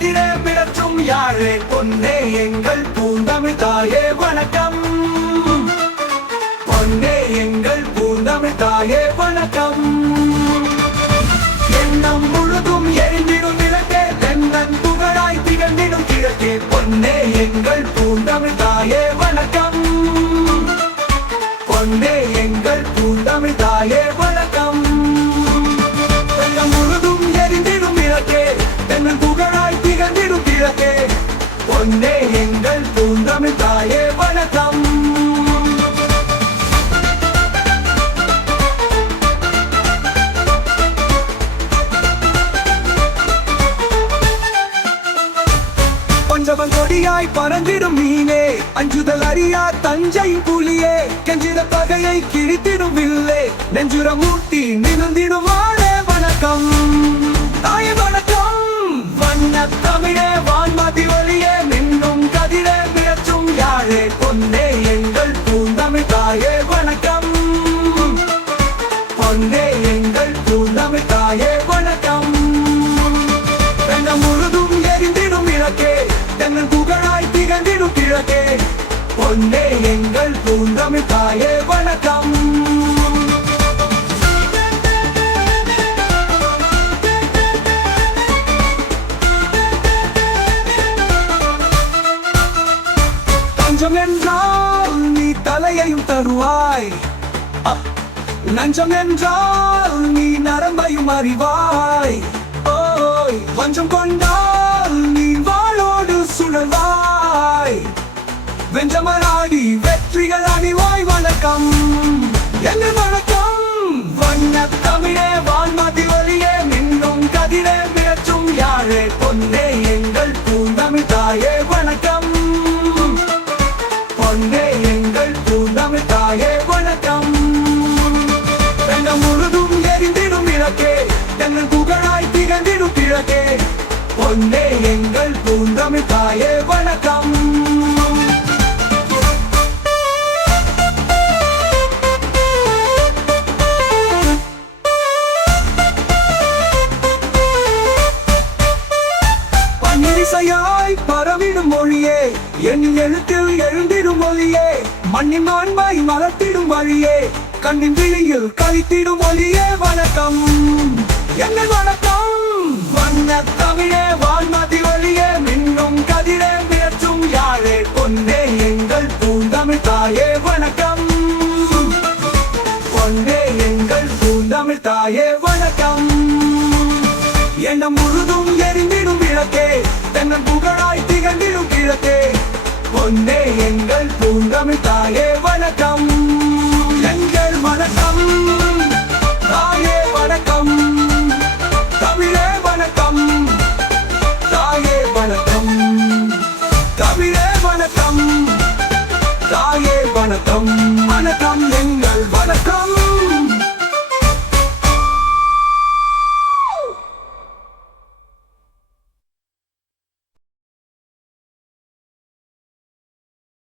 கதிர பிறற்றும் யாழே பொன்னே எங்கள் பூந்தமிழ் தாயே வணக்கம். பொன்னே எங்கள் பூந்தமிழ் தாயே வணக்கம். பொன்னே எங்கள் பூந்தமிழ் தாயே வணக்கம். பஞ்சவன் கொடியாய் பறந்திடும் மீனே அஞ்சுதல் அறியா தஞ்சை புலியே கெஞ்சிட பகையை கிழித்திடும் வில்லே நெஞ்சுர மூட்டி நிமிர்ந்திடும் வணக்கம். பொன்னே எங்கள் பூந்தமிழ் தாயே வணக்கம். தஞ்சம் என்றால் நீ தலையையும் தருவாய். நஞ்சம் என்றால் நீ நரம்பையும் அறிவாய். மிரச்சும் பொன்னே எங்கள் பூந்தமிழ் தாயே வணக்கம். பொன்னே எங்கள் பூந்தமிழ் தாயே வணக்கம். தங்கம் முழுதும் எரிந்திடும் இலக்கே தங்கள் புகழாய் திகழ்ந்திடும் கிழக்கே. பொன்னே எங்கள் பூந்தமிழ் தாயே இசையாய் பரவிடும் மொழியே. என் எழுத்தில் எழுந்திடும் மொழியே மண்ணின் மாண்பாய் மலர்த்திடும் வழியே. கண்ணின் விழியில் கழித்திடும் மொழியே வணக்கம். எங்கள் வணக்கம். வண்ண தமிழே வான்மதி வழியே. மின்னும் கதிரே முயற்சும் யாழே. பொன்னே எங்கள் பூந்தமிழ் தாயே வணக்கம். பொன்னே எங்கள் பூந்தமிழ் தாயே வணக்கம். எண்ணம் முழுதும் எரிந்திடும் விளக்கே. தென்னன் புகழாய் திகழ்ந்திடும் கிழத்தே. பொன்னே எங்கள் பூந்தமிழ் தாயே வணக்கம். எங்கள் வணக்கம். தாயே வணக்கம். தமிழே வணக்கம். தாயே வணக்கம். தமிழே வணக்கம். தாயே வணக்கம். வணக்கம் எங்கள் வணக்கம்.